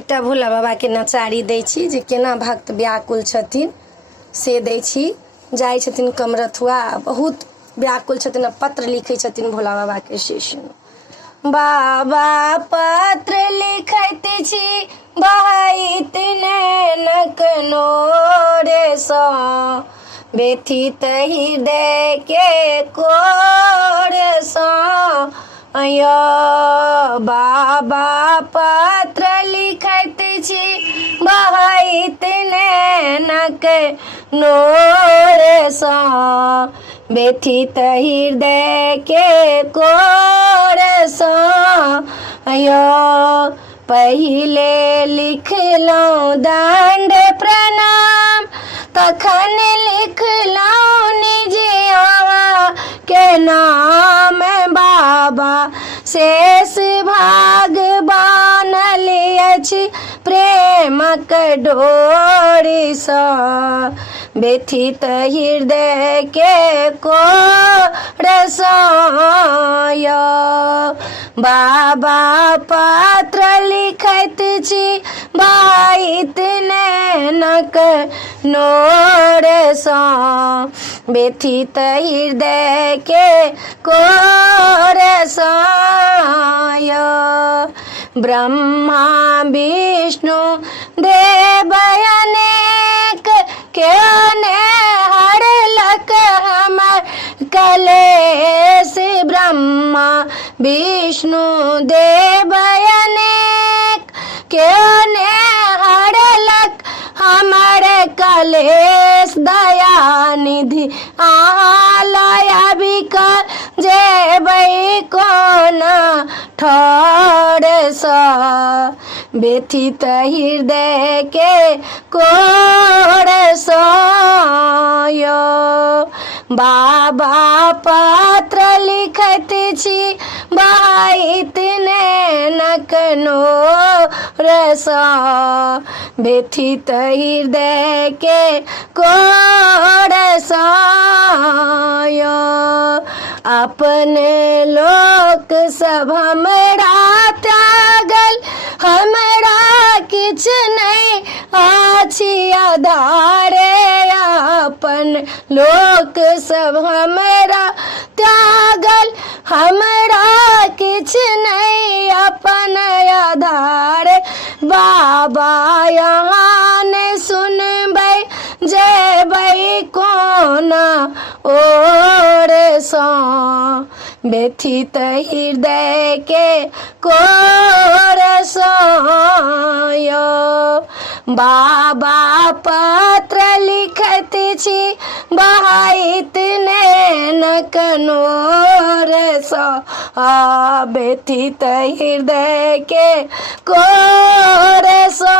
एकटा भोला बाबा के नचारी दै छी जे केना भक्त व्याकुल छथिन से दै छी। जाइ छथिन कमरथुआ, बहुत व्याकुल छथिन, पत्र लिखै छथिन भोला बाबा के से सुनु। बाबा पत्र लिखैत छी बहैत नैनक नोरे सँ, व्यथित हृदय के कोर सँ। अयो बाबा पत्र लिखैत छी बहैत नैनक नोर सँ, व्यथित हृदय के कोर सँ। अयो पहिले लिखलहुँ दंड प्रणाम, तखन लिखलहुँ निज अहाँ के नाम। बाबा शेष भगवान अछि प्रेमक डोरी सँ, व्यथित हृदय के कोर सँ। बाबा पत्र लिखैत छी बहैत नैनक नोर सँ, व्यथित हृदय के कोर सँ। ब्रह्मा विष्णु देव अनेक केने हरलक हमर कलेश। ब्रह्मा विष्णु देव अनेक केने हरलक हमर कलेश। दया निधि अहाँ लय बिकर जेबै कोना ठोर सँ, व्यथित हृदय के कोर सँ। बाबा पत्र लिखैत छी बहैत नैनक नोर सँ, व्यथित हृदय के कोर सँ। अपने लोक सब हमरा त्यागल, हमरा किछ नहीं अछि आधारे। अपन लोक सब हमरा त्यागल, हमरा किछ नहीं अपन आधार। बाबा यहाँ ने सुनबै जेबै कोना ओर सँ, व्यथित हृदय के कोर सँ। बाबा पत्र लिखैत छी बहैत नैनक नोर सँ, व्यथित हृदय के कोर सँ।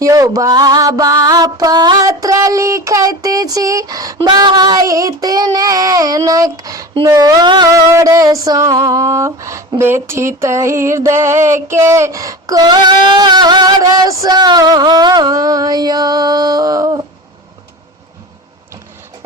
यो बाबा पत्र लिखैत छी बहैत नैनक नोर सँ, व्यथित हृदय के कोर सँ।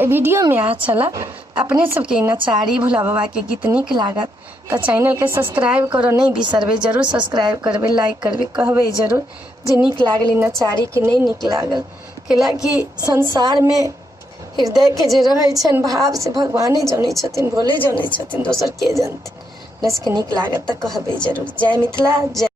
वीडियो में अच्छा ला अपने सबके नचारी भोला बाबा के गीत नीक लागत तो चैनल के सब्सक्राइब करो नहीं बिसरबे, जरूर सब्सक्राइब करबे, लाइक करबे, कहबे जरूर जे नीक लागल नचारी के नहीं नीक लागल। कैलाकि संसार में हृदय के जे रहै छन भाव से भगवाने जानै छथिन, भोले जानै छथिन, दोसर के जानथिन। के नीक लागत तो कहबे जरूर। जय मिथिला, जय